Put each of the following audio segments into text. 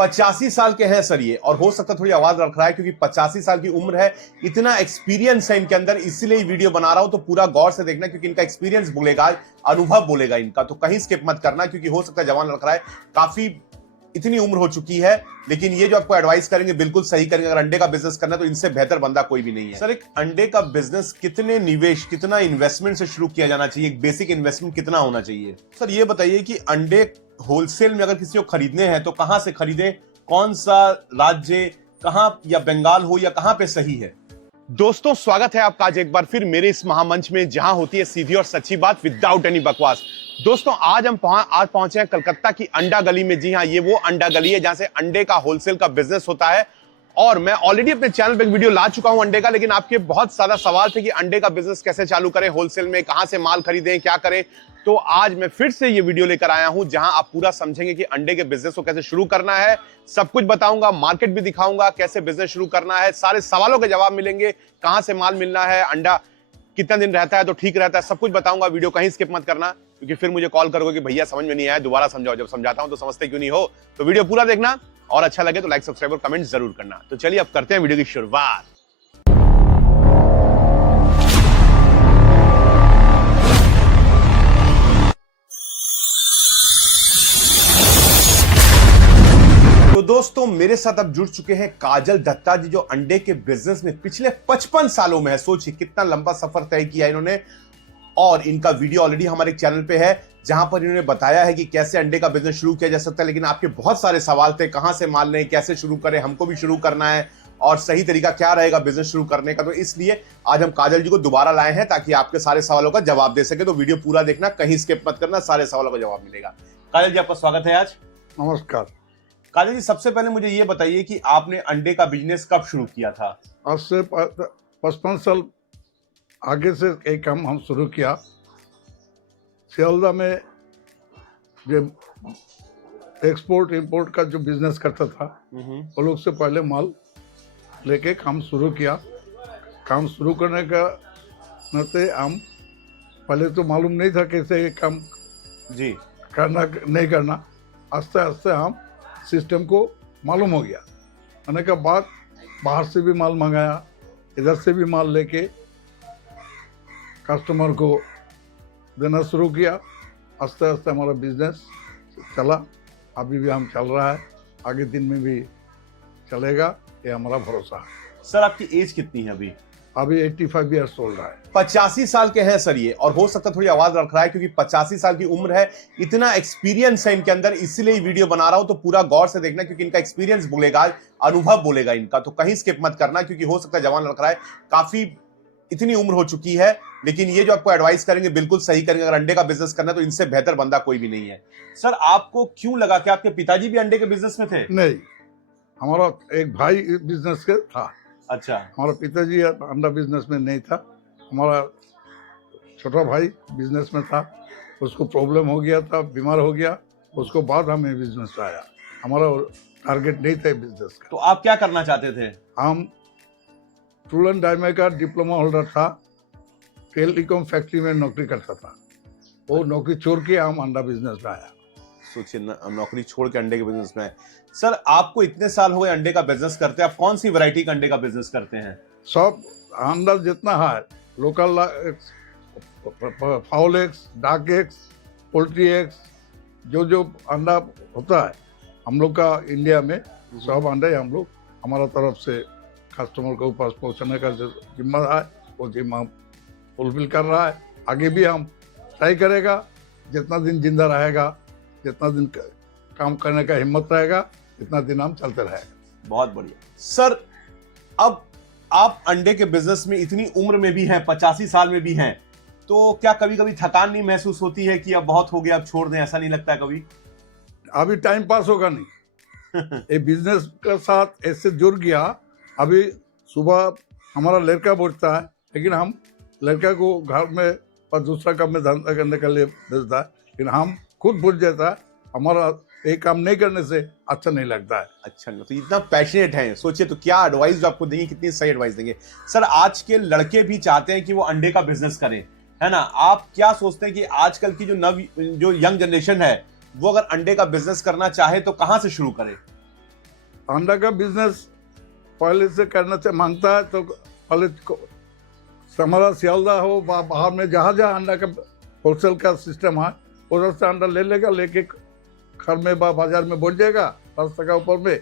85 साल के हैं सर ये, और हो सकता है थोड़ी आवाज रख रहा है क्योंकि 85 साल की उम्र है, इतना एक्सपीरियंस है इनके अंदर, इसीलिए वीडियो बना रहा हूं। तो पूरा गौर से देखना क्योंकि इनका एक्सपीरियंस बोलेगा, अनुभव बोलेगा इनका, तो कहीं स्किप मत करना क्योंकि हो सकता है जवान लग रहा है, काफी इतनी उम्र हो चुकी है, लेकिन ये जो आपको एडवाइस करेंगे बिल्कुल सही करेंगे। अगर अंडे का बिजनेस करना है तो इनसे बेहतर बंदा कोई भी नहीं है। सर, एक अंडे का बिजनेस कितने निवेश, कितना इन्वेस्टमेंट से शुरू किया जाना चाहिए? एक बेसिक इन्वेस्टमेंट कितना होना चाहिए? सर ये बताइए कि अंडे होलसेल में अगर किसी को खरीदने हैं तो कहां से खरीदें, कौन सा राज्य, कहां, या बंगाल हो या कहां पे सही है? दोस्तों, स्वागत है आपका आज एक बार फिर मेरे इस महामंच में, जहां होती है सीधी और सच्ची बात विदाउट एनी बकवास। दोस्तों, आज हम पहुंचे हैं कलकत्ता की अंडा गली में। जी हां, ये वो अंडा गली है जहां से अंडे का होलसेल का बिजनेस होता है। और मैं ऑलरेडी अपने चैनल पे एक वीडियो ला चुका हूं अंडे का, लेकिन आपके बहुत सारा सवाल थे कि अंडे का बिजनेस कैसे चालू करें, होलसेल में कहां से माल खरीदें, क्या करें। तो आज मैं फिर से ये वीडियो लेकर आया हूं जहां आप पूरा समझेंगे कि अंडे के बिजनेस को कैसे शुरू करना है। सब कुछ बताऊंगा, मार्केट भी दिखाऊंगा, कैसे बिजनेस शुरू करना है, सारे सवालों के जवाब मिलेंगे, कहां से माल मिलना है, अंडा कितना दिन रहता है तो ठीक रहता है, सब कुछ बताऊंगा। वीडियो कहीं स्किप मत करना क्योंकि फिर मुझे कॉल करोगे कि भैया समझ में नहीं आया, दोबारा समझाओ। जब समझाता हूं तो समझते क्यों नहीं हो। तो वीडियो पूरा देखना और अच्छा लगे तो लाइक, सब्सक्राइब और कमेंट जरूर करना। तो चलिए अब करते हैं वीडियो की शुरुआत। तो दोस्तों, मेरे साथ अब जुड़ चुके हैं काजल दत्ता जी, जो अंडे के बिजनेस में पिछले 55 सालों में है। सोचिए कितना लंबा सफर तय किया इन्होंने। और इनका वीडियो ऑलरेडी हमारे चैनल पे है जहां पर इन्होंने बताया है कि कैसे अंडे का बिजनेस शुरू किया जा सकता है। लेकिन आपके बहुत सारे सवाल थे, कहां से माल लें, कैसे शुरू करें, हमको भी शुरू करना है, और सही तरीका क्या रहेगा बिजनेस शुरू करने का। तो इसलिए आज हम काजल जी को दोबारा लाए हैं ताकि आपके सारे सवालों का जवाब दे सके। तो वीडियो पूरा देखना, कहीं स्किप मत करना, सारे सवालों का जवाब मिलेगा। काजल जी, आपका स्वागत है आज। नमस्कार। काजल जी, सबसे पहले मुझे ये बताइए कि आपने अंडे का बिजनेस कब शुरू किया था? आज से 55 साल आगे से एक काम हम शुरू किया। सियालदा में जो एक्सपोर्ट इंपोर्ट का जो बिजनेस करता था, वो लोग से पहले माल लेके काम शुरू किया। काम शुरू करने का नाते हम पहले तो मालूम नहीं था कैसे ये काम जी करना नहीं करना। आस्ते आस्ते हम सिस्टम को मालूम हो गया। आने के बाद बाहर से भी माल मंगाया, इधर से भी माल लेके कस्टमर को देना शुरू किया। आस्ते आस्ते हमारा बिजनेस चला। अभी भी हम चल रहा है, आगे दिन में भी चलेगा, ये हमारा भरोसा है। सर, आपकी एज कितनी है अभी? अभी 85 ईयर्स ओल्ड है। 85 साल के हैं सर ये, और हो सकता है थोड़ी आवाज रख रहा है क्योंकि 85 साल की उम्र है, इतना एक्सपीरियंस है इनके अंदर, इसीलिए वीडियो बना रहा हूं। तो पूरा गौर से देखना क्योंकि इनका एक्सपीरियंस बोलेगा, अनुभव बोलेगा इनका, तो कहीं स्किप मत करना क्योंकि हो सकता है जवान लग रहा है, काफी इतनी उम्र हो चुकी है, लेकिन ये जो आपको एडवाइस करेंगे बिल्कुल सही करेंगे। अगर अंडे का बिजनेस करना है तो इनसे बेहतर बंदा कोई भी नहीं है। सर, आपको क्यों लगा कि आपके पिताजी भी अंडे के बिजनेस में थे? नहीं, हमारा एक भाई बिजनेस के था। अच्छा। हमारा पिताजी अंडा बिजनेस में नहीं था, हमारा छोटा भाई बिजनेस में था। उसको प्रॉब्लम हो गया था, बीमार हो गया, उसको बाद हमें बिजनेस आया। हमारा टारगेट नहीं था बिजनेस का। तो आप क्या करना चाहते थे? हम tool and die maker diploma holder था, टेलीकॉम फैक्ट्री में नौकरी करता था। वो नौकरी छोड़ के हम अंडा बिजनेस में आया। सोचिए, नौकरी छोड़ के अंडे के बिजनेस में। सर, आपको इतने साल हो गए अंडे का बिजनेस करते हैं, आप कौन सी वैरायटी का अंडे का बिजनेस करते हैं? सब अंडा जितना है, local eggs, foul eggs, dark eggs, poultry eggs, जो अंडा होता है हम लोग का इंडिया में, सब अंडे हम लोग हमारा तरफ से कस्टमर को पास पहुंचाने का जो जिम्मा है, वो जिम्मा फुलफिल कर रहा है। आगे भी हम ट्राई करेगा, जितना दिन जिंदा रहेगा, जितना दिन काम करने का हिम्मत रहेगा, इतना दिन हम चलते रहेगा। बहुत बढ़िया। सर, अब आप अंडे के बिजनेस में इतनी उम्र में भी हैं, 85 साल में भी हैं, तो क्या कभी कभी थकान नहीं महसूस होती है कि अब बहुत हो गया, अब छोड़ दें, ऐसा नहीं लगता है कभी? अभी टाइम पास होगा नहीं। ये बिजनेस के साथ ऐसे जुड़ गया। अभी सुबह हमारा लड़का बोलता है, लेकिन हम लड़का को घर में और दूसरा काम में धंधा करने के लिए भेजता है, लेकिन हम खुद भूल जाता है। हमारा एक काम नहीं करने से अच्छा नहीं लगता है। अच्छा, तो इतना पैशनेट हैं, सोचिए तो क्या एडवाइस जो आपको देंगे, कितनी सही एडवाइस देंगे। सर, आज के लड़के भी चाहते हैं कि वो अंडे का बिजनेस करें, है ना? आप क्या सोचते हैं कि आजकल की जो यंग जनरेशन है, वो अगर अंडे का बिजनेस करना चाहे तो कहां से शुरू करे? अंडा का बिजनेस पहले से करना मांगता है तो पहले हमारा सियालदा हो बाहर में जहाँ जहाँ अंडा का होलसेल का सिस्टम है उधर से अंडा ले लेगा, लेके घर में बाजार में बैठ जाएगा 10 टका ऊपर में।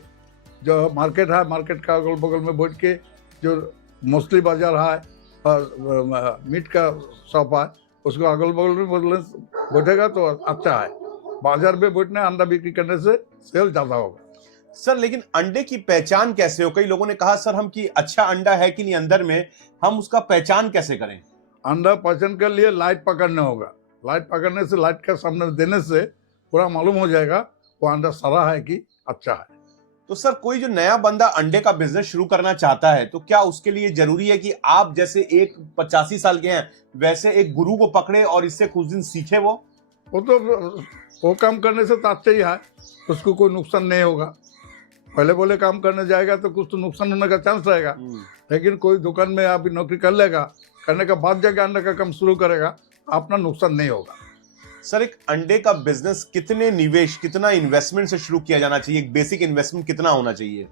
जो मार्केट है, मार्केट का अगल बगल में बैठ के जो मोस्टली बाजार है और मीट का शॉप है उसको अगल बगल में बैठेगा तो अच्छा है। बाजार में बैठने अंडा बिक्री करने से सेल ज़्यादा होगा। सर लेकिन अंडे की पहचान कैसे हो? कई लोगों ने कहा सर हम कि अच्छा अंडा है कि नहीं अंदर में, हम उसका पहचान कैसे करें? अंडा पहचान के लिए लाइट पकड़ना होगा। लाइट पकड़ने से, लाइट का सामने देने से पूरा मालूम हो जाएगा वो अंडा सड़ा है कि अच्छा है। तो सर कोई जो नया बंदा अंडे का बिजनेस शुरू करना चाहता है तो क्या उसके लिए जरूरी है कि आप जैसे एक 85 साल के हैं वैसे एक गुरु को पकड़े और इससे कुछ दिन सीखे? वो काम करने से तो अच्छा ही है, उसको कोई नुकसान नहीं होगा। पहले बोले काम करने जाएगा तो कुछ तो नुकसान होने का चांस रहेगा, लेकिन कोई दुकान में आप नौकरी कर लेगा, करने के बाद जाके अंडे का काम शुरू करेगा, अपना नुकसान नहीं होगा। सर एक अंडे का बिजनेस कितने निवेश, कितना इन्वेस्टमेंट से शुरू किया जाना चाहिए? एक बेसिक इन्वेस्टमेंट कितना होना चाहिए?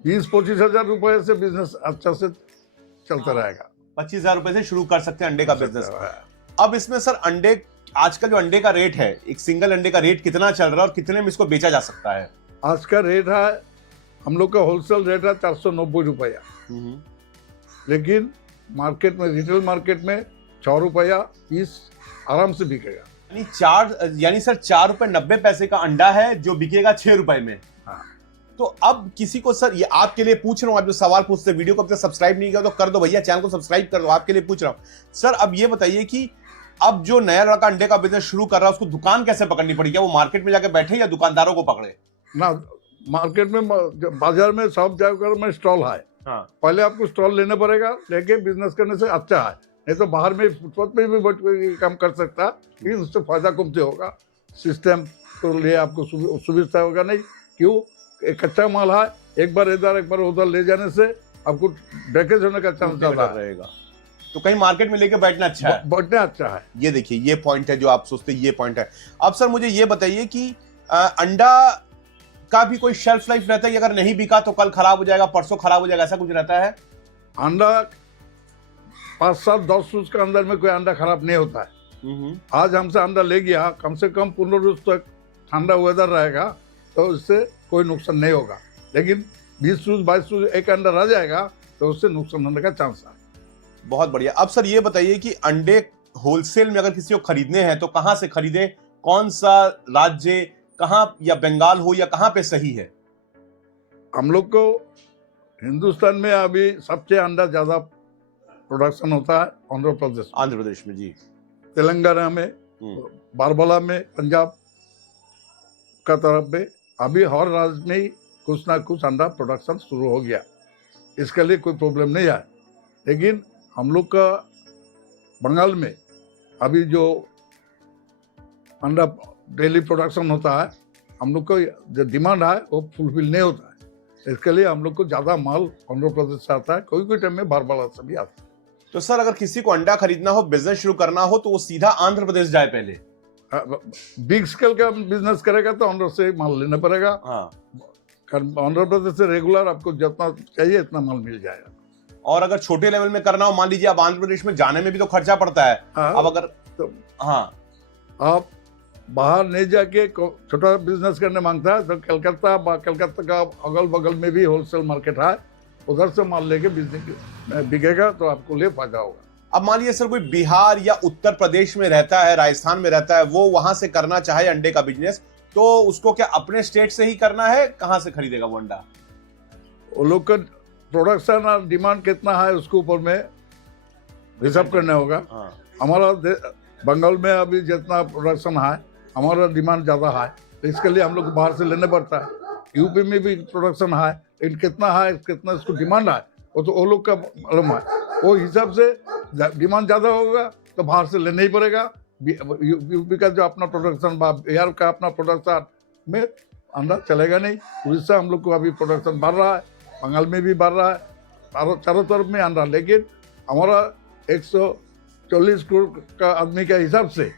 20-25 हजार रुपए से बिजनेस अच्छा से चलता रहेगा। 25,000 रुपए से शुरू कर सकते हैं अंडे का बिजनेस। अब इसमें सर अंडे, आजकल जो अंडे का रेट है, एक सिंगल अंडे का रेट कितना चल रहा है और कितने में इसको बेचा जा सकता है? आज का रेट है, हम लोग का होलसेल रेट है 490 रुपया, लेकिन मार्केट में, रिटेल मार्केट में 6 रुपया पीस आराम से बिकेगा। यानी सर 4 रुपए 90 पैसे का अंडा है जो बिकेगा 6 रुपए में। हाँ। तो अब किसी को, सर ये आपके लिए पूछ रहा हूँ, आप जो सवाल पूछते हैं, वीडियो को अब तक सब्सक्राइब नहीं किया तो कर दो भैया, चैनल को सब्सक्राइब कर दो, आपके लिए पूछ रहा हूँ। सर अब ये बताइए कि अब जो नया लड़का अंडे का बिजनेस शुरू कर रहा है उसको दुकान कैसे पकड़नी पड़ेगी? क्या वो मार्केट में जाके बैठे या दुकानदारों को पकड़े? ना, मार्केट में, बाजार में सब जगह में स्टॉल है। हाँ। पहले आपको स्टॉल लेना पड़ेगा, लेके बिजनेस करने से अच्छा है। नहीं तो बाहर में फुटपाथ पे भी बैठ के काम कर सकता है, लेकिन उससे फायदा कम से होगा। सिस्टम तो लिए आपको सुविधा होगा नहीं, क्यों? एक कच्चा माल है, एक बार इधर एक बार उधर ले जाने से आपको डैमेज होने का चांस ज़्यादा रहेगा। तो कहीं मार्केट में लेके बैठना अच्छा है, बैठना अच्छा है। ये देखिए, ये पॉइंट है जो आप सोचते हैं, ये पॉइंट है। अब सर मुझे ये बताइए कि अंडा का भी कोई शेल्फ लाइफ रहता है कि अगर नहीं बिका तो कल खराब हो जाएगा, परसों खराब हो जाएगा, ऐसा कुछ रहता है? अंडा 5, 7, 10 रोज के अंदर में कोई अंडा खराब नहीं होता है। आज हमसे अंडा ले गया, कम से कम 15 रोज तक ठंडा वेदर रहेगा तो इससे कोई नुकसान नहीं होगा, लेकिन 20 रोज 22 रोज एक अंडा रह जाएगा तो उससे नुकसान होने का चांस है। बहुत बढ़िया। अब सर ये बताइए कि अंडे होलसेल में अगर किसी को खरीदने हैं तो कहां से खरीदे? कौन सा राज्य, कहां, या बंगाल हो या कहां पे सही है? हम लोग को हिंदुस्तान में अभी सबसे अंडा ज्यादा प्रोडक्शन होता है आंध्र प्रदेश में जी, तेलंगाना में, बारबला में, पंजाब का तरफ में। अभी हर राज्य में ही कुछ ना कुछ अंडा प्रोडक्शन शुरू हो गया, इसके लिए कोई प्रॉब्लम नहीं है। लेकिन हम लोग का बंगाल में अभी जो अंडा डेली प्रोडक्शन होता है, हम लोग को जो डिमांड है वो फुलफिल नहीं होता है, इसके लिए हम लोग को ज़्यादा माल आंध्र प्रदेश से आता है, कोई कोई टाइम में बारबला से भी आता है। तो सर अगर किसी को अंडा खरीदना हो, बिजनेस शुरू करना हो, तो वो सीधा आंध्र प्रदेश जाए पहले? बिग स्केल का बिजनेस करेगा तो आंध्र से माल लेना पड़ेगा। हाँ। आंध्र प्रदेश से रेगुलर आपको जितना चाहिए इतना माल मिल जाएगा। और अगर छोटे लेवल में करना हो, मान लीजिए अब आंध्र प्रदेश में जाने में भी तो खर्चा पड़ता है। हाँ, अब अगर तो हाँ, आप बाहर नहीं जाके छोटा बिजनेस करने मांगता है तो कलकत्ता का अगल बगल में भी होलसेल मार्केट है, उधर से माल लेके बिजनेस बिकेगा तो आपको ले फायदा होगा। अब मान लीजिए सर कोई बिहार या उत्तर प्रदेश में रहता है, राजस्थान में रहता है, वो वहां से करना चाहे अंडे का बिजनेस, तो उसको क्या अपने स्टेट से ही करना है? कहां से खरीदेगा वो अंडा? वो लोग का प्रोडक्शन और डिमांड कितना है उसके ऊपर में हिसाब करना होगा। हमारा बंगाल में अभी जितना प्रोडक्शन है, हमारा डिमांड ज़्यादा है, तो इसके लिए हम लोग को बाहर से लेना पड़ता है। यूपी में भी प्रोडक्शन है, लेकिन कितना है, कितना इसको डिमांड है, वो तो वो लोग का मालूम है। वो हिसाब से डिमांड ज़्यादा होगा तो बाहर से लेना ही पड़ेगा। यूपी का जो अपना प्रोडक्शन, बिहार का अपना प्रोडक्शन में अंडा चलेगा नहीं। उड़ीसा हम लोग को अभी प्रोडक्शन बढ़ रहा है, बंगाल में भी बढ़ रहा है, चारों तरफ में अंडा। लेकिन हमारा 140 करोड़ का आदमी के हिसाब से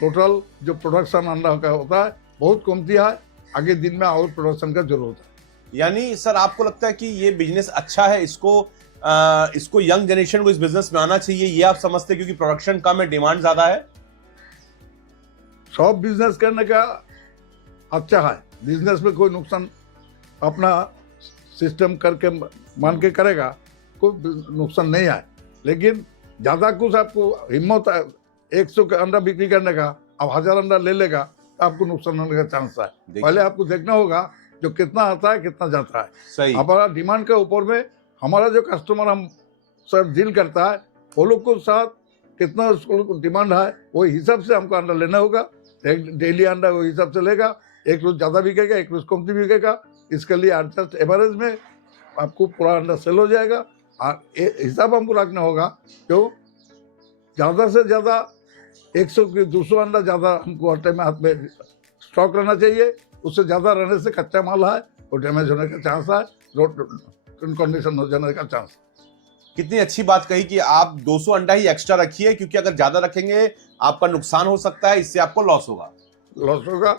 टोटल जो प्रोडक्शन अंडा का होता है बहुत कमती है। आगे दिन में और प्रोडक्शन का जरूरत है। यानी सर आपको लगता है कि ये बिजनेस अच्छा है, इसको यंग जनरेशन को इस बिजनेस में आना चाहिए, ये आप समझते हैं क्योंकि प्रोडक्शन कम है, डिमांड ज्यादा है? सब बिजनेस करने का अच्छा है, बिजनेस में कोई नुकसान अपना सिस्टम करके मान के करेगा, कोई नुकसान नहीं है। लेकिन ज़्यादा कुछ आपको हिम्मत है 100 का अंडा बिक्री करने का, अब 1000 अंडा ले लेगा तो आपको नुकसान होने का चांस है। पहले आपको देखना होगा जो कितना आता है कितना जाता है। सही। हमारा डिमांड के ऊपर में हमारा जो कस्टमर हम सर डील करता है वो लोग को साथ कितना उसको डिमांड है वही हिसाब से हमको अंडा लेना होगा। डेली अंडा वो हिसाब से लेगा, एक रोज ज़्यादा बिकेगा एक रोज कम बिकेगा, इसके लिए एडजस्ट एवरेज में आपको पूरा अंडा सेल हो जाएगा। और हिसाब हमको रखना होगा जो ज़्यादा से ज़्यादा 100 की 200 अंडा ज़्यादा हमको हर टाइम हाथ में स्टॉक रहना चाहिए। उससे ज़्यादा रहने से कच्चा माल है वो डैमेज होने का चांस है, रोड कंडीशन हो जाने का चांस। कितनी अच्छी बात कही कि आप 200 अंडा ही एक्स्ट्रा रखिए, क्योंकि अगर ज्यादा रखेंगे आपका नुकसान हो सकता है, इससे आपको लॉस होगा।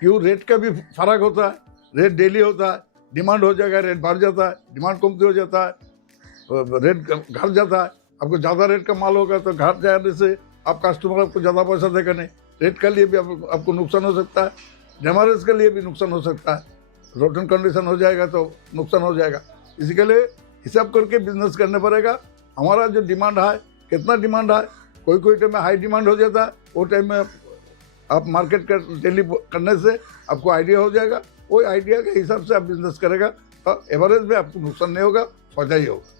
क्यों रेट का भी फर्क होता है, रेट डेली होता है, डिमांड हो जाएगा रेट बढ़ जाता है, डिमांड कमती हो जाता है रेट घट जाता है। आपको ज़्यादा रेट का माल होगा तो घट जाने से आप कस्टमर आपको ज़्यादा पैसा देगा नहीं, रेट के लिए भी आपको नुकसान हो सकता है, डेमरेज के लिए भी नुकसान हो सकता है, रोटन कंडीशन हो जाएगा तो नुकसान हो जाएगा। इसी के लिए हिसाब करके बिजनेस करना पड़ेगा। हमारा जो डिमांड है कितना डिमांड है, कोई टाइम में हाई डिमांड हो जाता है, वो टाइम में आप मार्केट का डेली करने से आपको आइडिया हो जाएगा, वही आइडिया के हिसाब से आप बिजनेस करेगा तो एवरेज में आपको नुकसान नहीं होगा, फायदा ही होगा।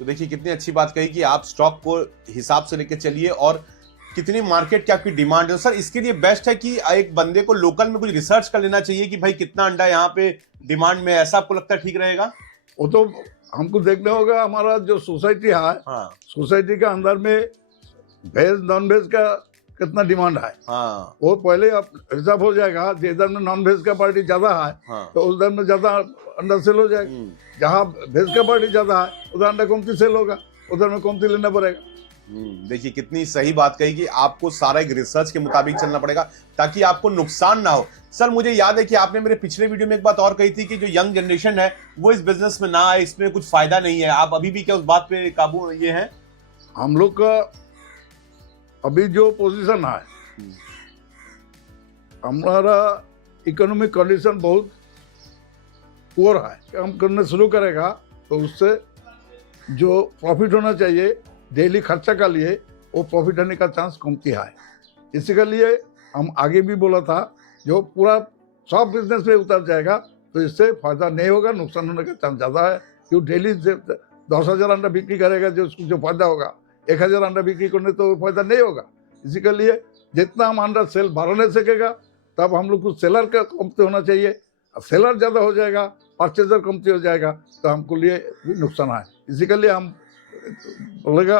तो देखिए कितनी अच्छी बात कही कि आप स्टॉक को हिसाब से लेके चलिए और कितनी मार्केट की आपकी डिमांड है। सर इसके लिए बेस्ट है कि एक बंदे को लोकल में कुछ रिसर्च कर लेना चाहिए कि भाई कितना अंडा यहाँ पे डिमांड में, ऐसा आपको लगता है ठीक रहेगा? वो तो हमको देखना होगा हमारा जो सोसाइटी है, हाँ। सोसाइटी का अंदर में वेज नॉन वेज का कितना डिमांड है, हाँ। वो पहले आप रिजर्व हो जाएगा। जिधर में नॉन वेज का पार्टी ज्यादा है हाँ। तो उधर में ज्यादा अंडा सेल हो जाएगा, जहाँ वेज का पार्टी ज्यादा है उधर अंडा कमती सेल होगा, उधर में कमती लेना पड़ेगा। देखिए कितनी सही बात कही कि आपको सारा एक रिसर्च के मुताबिक चलना पड़ेगा ताकि आपको नुकसान ना हो। सर मुझे याद है कि आपने मेरे पिछले वीडियो में एक बात और कही थी कि जो यंग जनरेशन है वो इस बिजनेस में ना आए, इसमें कुछ फायदा नहीं है। आप अभी भी क्या उस बात पे काबू ये हैं? हम लोग का अभी जो पोजीशन है, हमारा इकोनॉमिक कंडीशन बहुत पुअर है, काम करने शुरू करेगा तो उससे जो प्रॉफिट होना चाहिए डेली खर्चा का लिए वो प्रॉफिट होने का चांस कमती है। इसी के लिए हम आगे भी बोला था जो पूरा सब बिजनेस में उतर जाएगा तो इससे फायदा नहीं होगा, नुकसान होने का चांस ज़्यादा है। क्यों डेली 10,000 अंडा बिक्री करेगा जो उसको जो फायदा होगा, 1000 अंडा बिक्री करने तो फायदा नहीं होगा। इसी के लिए जितना हम अंडा सेल बढ़ाने सकेगा तब हम लोग को सेलर का कमती होना चाहिए। सेलर ज़्यादा हो जाएगा, परचेजर कमती हो जाएगा तो हमको लिए भी नुकसान है। इसी के लिए हम बोलेगा,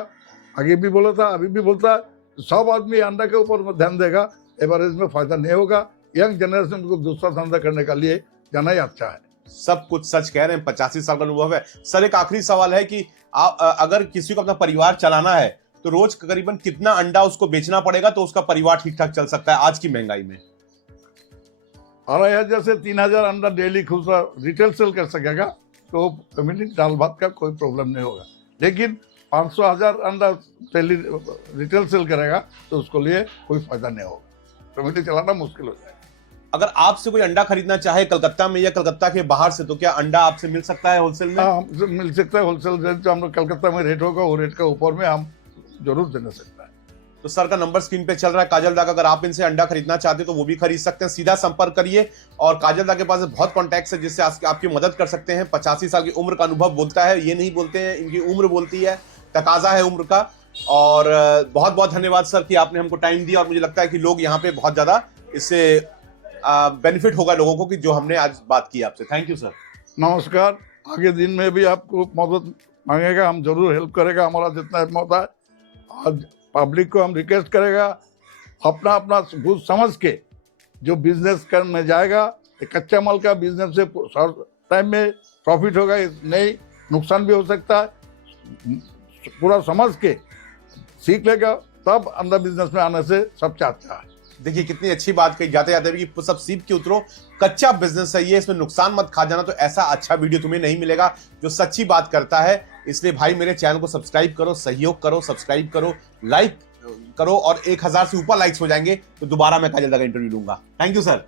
आगे भी बोला था अभी भी बोलता है, सब आदमी अंडा के ऊपर ध्यान देगा, एवरेज में फायदा नहीं होगा। यंग जनरेशन को दूसरा धंधा करने के लिए जाना ही अच्छा है। सब कुछ सच कह रहे हैं, 85 साल का अनुभव है। सर एक आखिरी सवाल है कि आप अगर किसी को अपना परिवार चलाना है तो रोज करीबन कितना अंडा उसको बेचना पड़ेगा तो उसका परिवार ठीक ठाक चल सकता है आज की महंगाई में? 2,500 से 3,000 अंडा डेली खुद रिटेल सेल कर सकेगा तो फैमिली दाल भात का कोई प्रॉब्लम नहीं होगा। लेकिन 500,000 अंडा डेली रिटेल सेल करेगा तो उसको लिए कोई फायदा नहीं होगा, फैमिली चलाना मुश्किल हो जाएगा। अगर आपसे कोई अंडा खरीदना चाहे कलकत्ता में या कलकत्ता के बाहर से तो क्या अंडा आपसे मिल सकता है होलसेल में? हाँ मिल सकता है, होलसेल रेट जो हम लोग कलकत्ता में रेट होगा वो रेट का ऊपर में हम जरूर देना सकता है। तो सर का नंबर स्क्रीन पे चल रहा है, काजल दा का, अगर आप इनसे अंडा खरीदना चाहते तो वो भी खरीद सकते हैं, सीधा संपर्क करिए। और काजल दा के पास बहुत कॉन्टैक्ट्स है जिससे आपकी मदद कर सकते हैं। 85 साल की उम्र का अनुभव बोलता है, ये नहीं बोलते हैं, इनकी उम्र बोलती है, तकाजा है उम्र का। और बहुत बहुत धन्यवाद सर कि आपने हमको टाइम दिया और मुझे लगता है कि लोग यहाँ पे बहुत ज्यादा इससे बेनिफिट होगा लोगों को कि जो हमने आज बात की आपसे। Thank you sir. नमस्कार। आगे दिन में भी आपको मदद मांगेगा, हम जरूर हेल्प करेगा, हमारा जितना हिम्मत है। आज पब्लिक को हम रिक्वेस्ट करेगा अपना अपना बुझ समझ के जो बिजनेस करने जाएगा, कच्चा माल का बिजनेस से टाइम में प्रॉफिट होगा, नहीं नुकसान भी हो सकता है, पूरा समझ के सीख लेगा तब अंदर बिजनेस में आने से सबसे अच्छा है। देखिए कितनी अच्छी बात कही, जाते जाते भी कि सब सीख के उतरो, कच्चा बिजनेस है ये, इसमें नुकसान मत खा जाना। तो ऐसा अच्छा वीडियो तुम्हें नहीं मिलेगा जो सच्ची बात करता है। इसलिए भाई मेरे चैनल को सब्सक्राइब करो, सहयोग करो, सब्सक्राइब करो, लाइक करो, और 1000 से ऊपर लाइक्स हो जाएंगे तो दोबारा मैं काजल दा का इंटरव्यू लूंगा। Thank you sir.